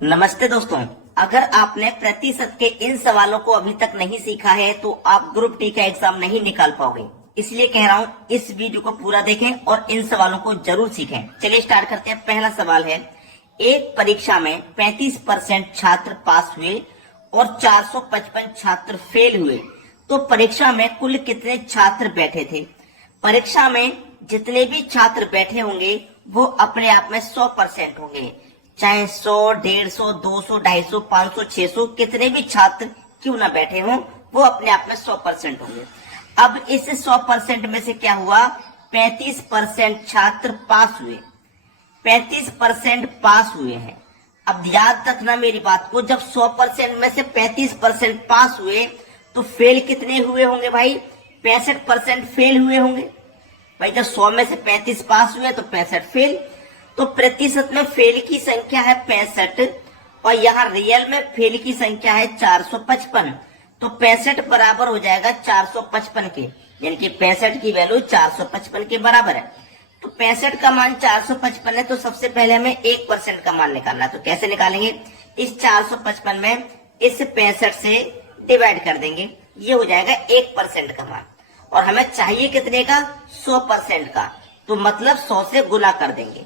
नमस्ते दोस्तों, अगर आपने प्रतिशत के इन सवालों को अभी तक नहीं सीखा है तो आप ग्रुप डी का एग्जाम नहीं निकाल पाओगे। इसलिए कह रहा हूँ इस वीडियो को पूरा देखें और इन सवालों को जरूर सीखें। चलिए स्टार्ट करते हैं। पहला सवाल है, एक परीक्षा में 35% छात्र पास हुए और 455 छात्र फेल हुए, तो परीक्षा में कुल कितने छात्र बैठे थे? परीक्षा में जितने भी छात्र बैठे होंगे वो अपने आप में 100% होंगे, चाहे 100, 150, 200, 250, 500, 600 कितने भी छात्र क्यों ना बैठे हों, वो अपने आप में 100% होंगे। अब इस 100% में से क्या हुआ, 35% छात्र पास हुए, 35% पास हुए हैं। अब याद रखना मेरी बात को, जब 100% में से 35% पास हुए तो फेल कितने हुए होंगे भाई? 65% फेल हुए होंगे भाई। जब 100 में से 35 पास हुए तो 65 फेल, तो प्रतिशत में फेल की संख्या है 65 और यहाँ रियल में फेल की संख्या है 455, तो 65 बराबर हो जाएगा 455 के, यानी कि 65 की वैल्यू 455 के बराबर है। तो 65 का मान 455 है, तो सबसे पहले हमें 1% का मान निकालना है। तो कैसे निकालेंगे? इस 455 में इस 65 से डिवाइड कर देंगे, ये हो जाएगा 1% का मान। और हमें चाहिए कितने का? 100% का, तो मतलब 100 से गुना कर देंगे।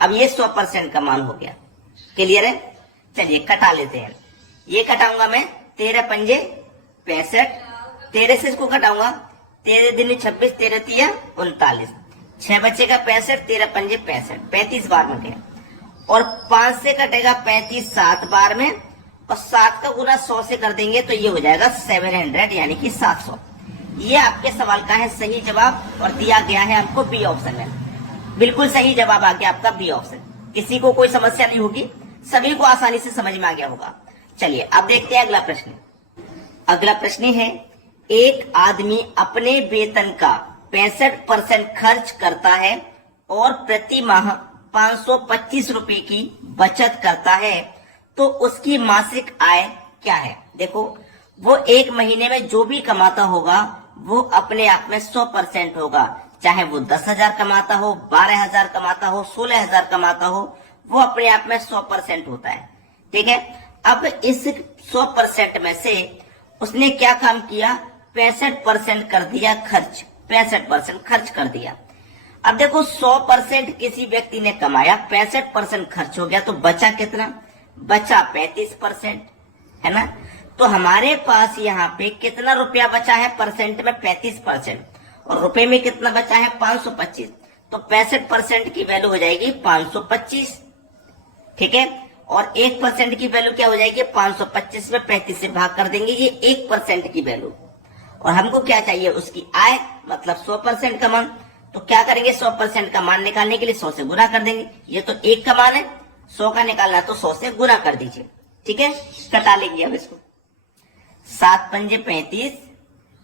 अब ये 100% का मान हो गया। क्लियर है? चलिए कटा लेते हैं। ये कटाऊंगा मैं, 13 पंजे 65, 13 से इसको कटाऊंगा, 13 दूनी 26, 13 तिया 39, 6 बचेगा 65, 13 पंजे 65, 35 बार में गया। और 5 से कटेगा 35 7 बार में, और 7 का गुना 100 से कर देंगे तो ये हो जाएगा 700, यानी कि 700। ये आपके सवाल का है सही जवाब और दिया गया है आपको बी ऑप्शन में। बिल्कुल सही जवाब आ गया आपका बी ऑप्शन। किसी को कोई समस्या नहीं होगी, सभी को आसानी से समझ में आ गया होगा। चलिए अब देखते हैं अगला प्रश्न। अगला प्रश्न है, एक आदमी अपने वेतन का 65% खर्च करता है और प्रति माह 525 रुपए की बचत करता है, तो उसकी मासिक आय क्या है? देखो, वो एक महीने में जो भी कमाता होगा वो अपने आप में 100% होगा, चाहे वो 10,000 कमाता हो, 12,000 कमाता हो, 16,000 कमाता हो, वो अपने आप में 100% होता है। ठीक है, अब इस 100% में से उसने क्या काम किया? 65% कर दिया खर्च, 65% खर्च कर दिया। अब देखो, 100% किसी व्यक्ति ने कमाया, 65% खर्च हो गया, तो बचा कितना? बचा 35%, है ना? तो हमारे पास यहाँ पे कितना रुपया बचा है? परसेंट में 35%, और रुपए में कितना बचा है? 525, तो 65% की वैल्यू हो जाएगी 525। ठीक है, और 1% की वैल्यू क्या हो जाएगी? 525 में 35 से भाग कर देंगे, ये 1% की वैल्यू। और हमको क्या चाहिए? उसकी आय, मतलब 100% का मान। तो क्या करेंगे? 100% का मान निकालने के लिए 100 से गुना कर देंगे। ये तो 1 का मान है, 100 का निकालना है तो 100 से गुना कर दीजिए। ठीक है, कटा लेंगे अब इसको। 7 पंजे 35,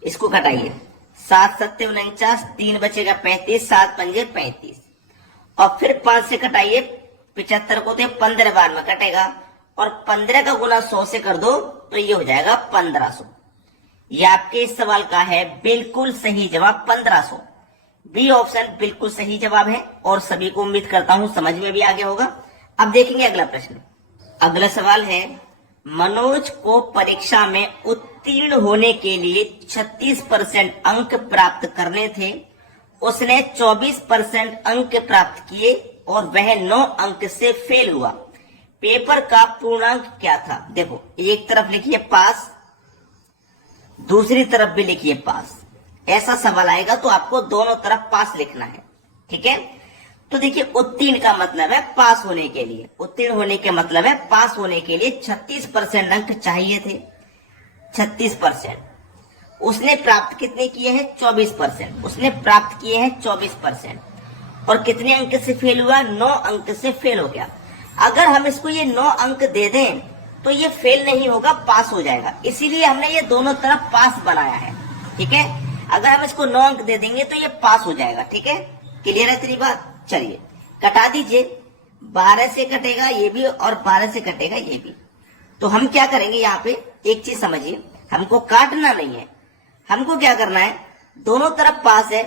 इसको कटाइए, 7 सत्ते 49, 3 बचेगा 35, 7 पंजे 35, और फिर 5 से कटाइए, 75 को तो 15 बार में कटेगा, और 15 का गुना 100 से कर दो तो ये हो जाएगा 1500। ये आपके इस सवाल का है बिल्कुल सही जवाब, 1500। बी ऑप्शन बिल्कुल सही जवाब है और सभी को उम्मीद करता हूं समझ में भी आ गया होगा। अब देखेंगे अगला प्रश्न। अगला सवाल है, मनोज को परीक्षा में उत्तीर्ण होने के लिए 36% अंक प्राप्त करने थे, उसने 24% अंक प्राप्त किए और वह 9 अंक से फेल हुआ। पेपर का पूर्णांक क्या था? देखो, एक तरफ लिखिए पास, दूसरी तरफ भी लिखिए पास। ऐसा सवाल आएगा तो आपको दोनों तरफ पास लिखना है। ठीक है, तो देखिए, उत्तीर्ण का मतलब है पास होने के लिए, उत्तीर्ण होने के मतलब है पास होने के लिए 36% अंक चाहिए थे। 36% उसने प्राप्त कितने किए हैं? 24%। उसने प्राप्त किए हैं 24%, और कितने अंक से फेल हुआ? 9 अंक से फेल हो गया। अगर हम इसको ये 9 अंक दे दें तो ये फेल नहीं होगा, पास हो जाएगा। इसीलिए हमने ये दोनों तरफ पास बनाया है। ठीक है, अगर हम इसको 9 अंक दे देंगे तो ये पास हो जाएगा। ठीक है, क्लियर है तेरी बात? चलिए कटा दीजिए, 12 से कटेगा ये भी और 12 से कटेगा ये भी। तो हम क्या करेंगे? यहाँ पे एक चीज समझिए, हमको काटना नहीं है, हमको क्या करना है? दोनों तरफ पास है,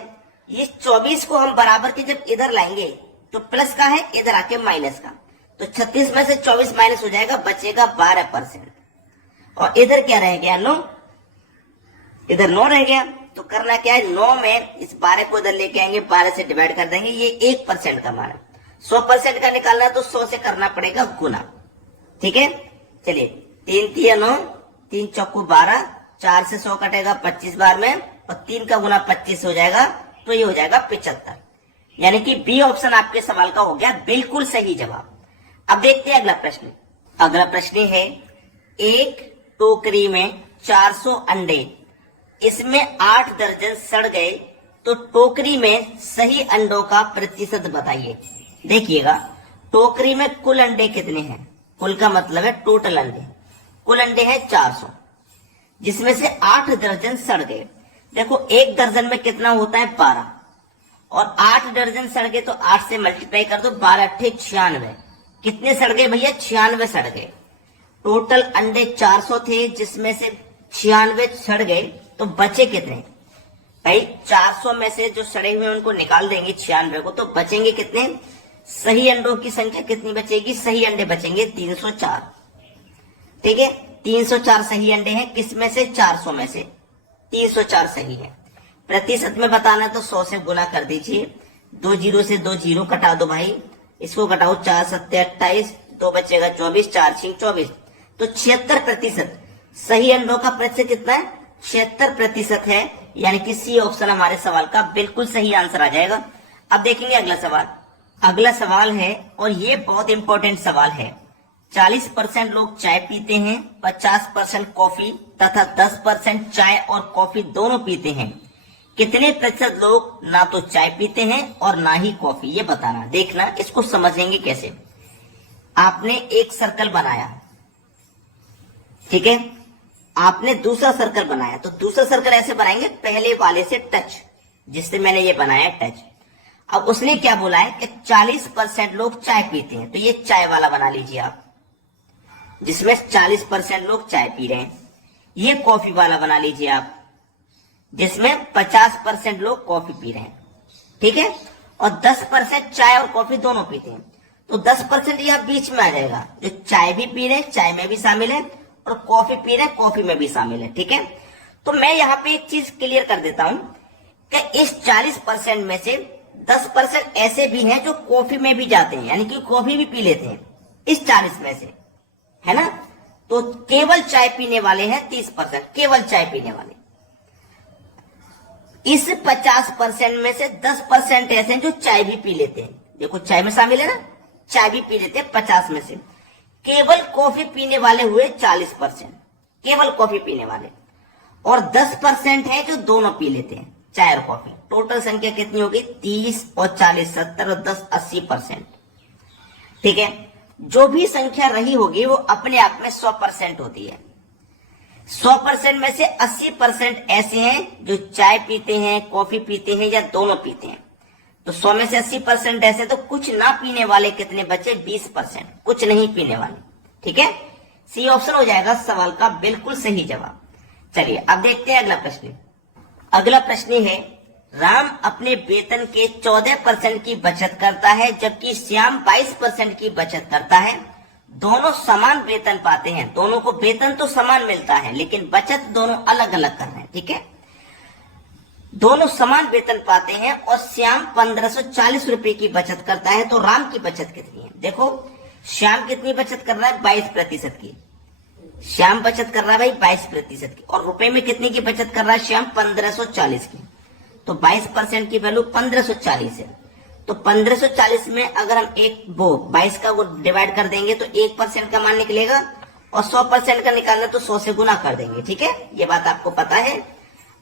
ये 24 को हम बराबर के जब इधर लाएंगे तो प्लस का है, इधर आके माइनस का, तो 36 में से 24 माइनस हो जाएगा, बचेगा 12%। और इधर क्या रह गया? 9। इधर 9 रह गया। तो करना क्या है, 9 में इस 12 को इधर लेके आएंगे, 12 से डिवाइड कर देंगे। ये 1% का मान है। 100% का निकालना है तो 100 से करना पड़ेगा गुना। ठीक है, चलिए 3 तिया 9, 3 चौको 12, 4 से 100 कटेगा 25 बार में, और 3 का गुना 25 हो जाएगा, तो ये हो जाएगा 75। यानी कि बी ऑप्शन आपके सवाल का हो गया बिल्कुल सही जवाब। अब देखते हैं अगला प्रश्न। अगला प्रश्न है, एक टोकरी में 400 अंडे, इसमें 8 दर्जन सड़ गए, तो टोकरी में सही अंडों का प्रतिशत बताइए। देखिएगा, टोकरी में कुल अंडे कितने हैं? कुल का मतलब है टोटल अंडे। कुल अंडे हैं 400, जिसमें से 8 दर्जन सड़ गए। देखो, एक दर्जन में कितना होता है? 12, और 8 दर्जन सड़ गए तो 8 से मल्टीप्लाई कर दो, 12 अट्ठे 96। कितने सड़ गए भैया? 96 सड़ गए। टोटल अंडे 400 थे, जिसमें से 96 सड़ गए, तो बचे कितने भाई? 400 में से जो सड़े हुए उनको निकाल देंगे 96 को, तो बचेंगे कितने? सही अंडों की संख्या कितनी बचेगी? सही अंडे बचेंगे 304। ठीक है, 304 सही अंडे हैं। किसमें से? 400 में से 304 सही है। प्रतिशत में बताना तो 100 से गुना कर दीजिए। 2 जीरो से 2 जीरो कटा दो भाई, इसको घटाओ, 4 सत्ते 28, 2 बचेगा 24, 4 छिंग 24, तो 76% सही अंडों का प्रतिशत कितना है? 76% है। यानी कि सी ऑप्शन हमारे सवाल का बिल्कुल सही आंसर आ जाएगा। अब देखेंगे अगला सवाल। अगला सवाल है, और ये बहुत इंपॉर्टेंट सवाल है। 40% लोग चाय पीते हैं, 50% कॉफी तथा 10% चाय और कॉफी दोनों पीते हैं। कितने प्रतिशत लोग ना तो चाय पीते हैं और ना ही कॉफी? ये बताना। देखना, इसको समझेंगे कैसे। आपने एक सर्कल बनाया, ठीक है, आपने दूसरा सर्कल बनाया, तो दूसरा सर्कल ऐसे बनाएंगे, पहले वाले से टच, जिससे मैंने ये बनाया टच। अब उसने क्या बोला है कि 40% लोग चाय पीते हैं, तो ये चाय वाला बना लीजिए आप, जिसमें 40% लोग चाय पी रहे हैं। ये कॉफी वाला बना लीजिए आप, जिसमें 50% लोग कॉफी पी रहे हैं। ठीक है, और 10% चाय और कॉफी दोनों पीते हैं, तो 10% यह बीच में आ जाएगा, जो चाय भी पी रहे हैं, चाय में भी शामिल है, और कॉफी पी रहे हैं, कॉफी में भी शामिल है। ठीक है, तो मैं यहाँ पे एक चीज क्लियर कर देता हूं कि इस 40% में से 10% ऐसे भी हैं जो कॉफी में भी जाते हैं, यानी कि कॉफी भी पी लेते हैं इस 40 में से, है ना। तो केवल चाय पीने वाले हैं 30%, केवल चाय पीने वाले। इस 50% में से 10% ऐसे हैं जो चाय भी पी लेते हैं, देखो चाय में शामिल है ना, चाय भी पी लेते हैं 50 में से। केवल कॉफी पीने वाले हुए 40%, केवल कॉफी पीने वाले, और 10% है जो दोनों पी लेते हैं, चाय और कॉफी। टोटल संख्या कितनी होगी? 30 और 40 70 और 10 80%। ठीक है, जो भी संख्या रही होगी वो अपने आप में 100% होती है। 100% में से 80% ऐसे हैं जो चाय पीते हैं, कॉफी पीते हैं, या दोनों पीते हैं। तो 100 में से 80% ऐसे, तो कुछ ना पीने वाले कितने बचे? 20%, कुछ नहीं पीने वाले। ठीक है, सी ऑप्शन हो जाएगा सवाल का बिल्कुल सही जवाब। चलिए अब देखते हैं अगला प्रश्न। अगला प्रश्न है, राम अपने वेतन के 14% की बचत करता है, जबकि श्याम 22% की बचत करता है। दोनों समान वेतन पाते हैं, दोनों को वेतन तो समान मिलता है, लेकिन बचत दोनों अलग अलग कर रहे हैं। ठीक है, दोनों समान वेतन पाते हैं, और श्याम 1540 रुपए की बचत करता है, तो राम की बचत कितनी है? देखो, श्याम कितनी बचत कर रहा है? 22% की। श्याम बचत कर रहा है भाई 22% की, और रुपए में कितने की बचत कर रहा है श्याम? 1540 की। तो 22% की वैल्यू 1540 है, तो 1540 में अगर हम 22 का वो डिवाइड कर देंगे तो 1% का मान निकलेगा, और 100% का निकालना तो 100 से गुना कर देंगे। ठीक है, ये बात आपको पता है।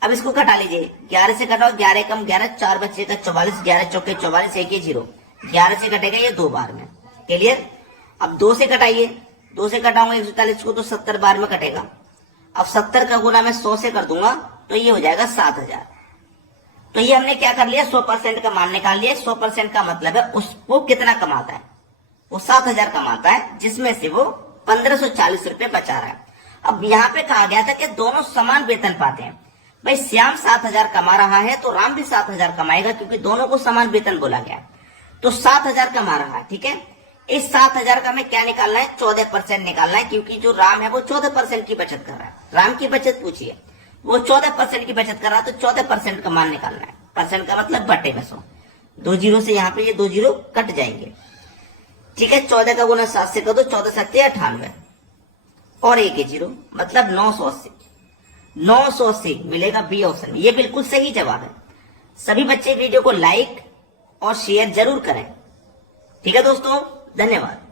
अब इसको घटा लीजिए, 11 से घटाओ, 11 कम 11, 4 बचेगा 44, 11 चौके 44, 1 ये 0, 11 से घटेगा ये 2 बार में। क्लियर? अब 2 से घटाइए, 2 से घटाऊंगा 140 को तो 70 बार में कटेगा। अब 70 का गुना मैं 100 से कर दूंगा तो ये हो जाएगा 7000। तो ये हमने क्या कर लिया? 100% का मान निकाल लिया। 100% का मतलब है वो कितना कमाता है? वो 7000 कमाता है, जिसमें से वो 1540 रुपए बचा रहा है। अब यहाँ पे कहा गया था कि दोनों समान वेतन पाते हैं। भाई श्याम 7000 कमा रहा है तो राम भी 7000 कमाएगा, क्योंकि दोनों को समान वेतन बोला गया, तो 7000 कमा रहा है। ठीक है, इस 7,000 का हमें क्या निकालना है, 14% निकालना है, क्योंकि जो राम है वो 14% की बचत कर रहा है। राम की बचत पूछिए, वो 14% की बचत कर रहा है, तो 14% का मान निकालना है। परसेंट का मतलब बटे में 100। 2 जीरो से यहाँ पे ये 2 जीरो कट जाएंगे। ठीक है, 14 का गुना 7 से कर दो, 14 7 98 और 1 जीरो, मतलब 980। 980 मिलेगा बी ऑप्शन में। ये बिल्कुल सही जवाब है। सभी बच्चे वीडियो को लाइक और शेयर जरूर करें। ठीक है दोस्तों, धन्यवाद।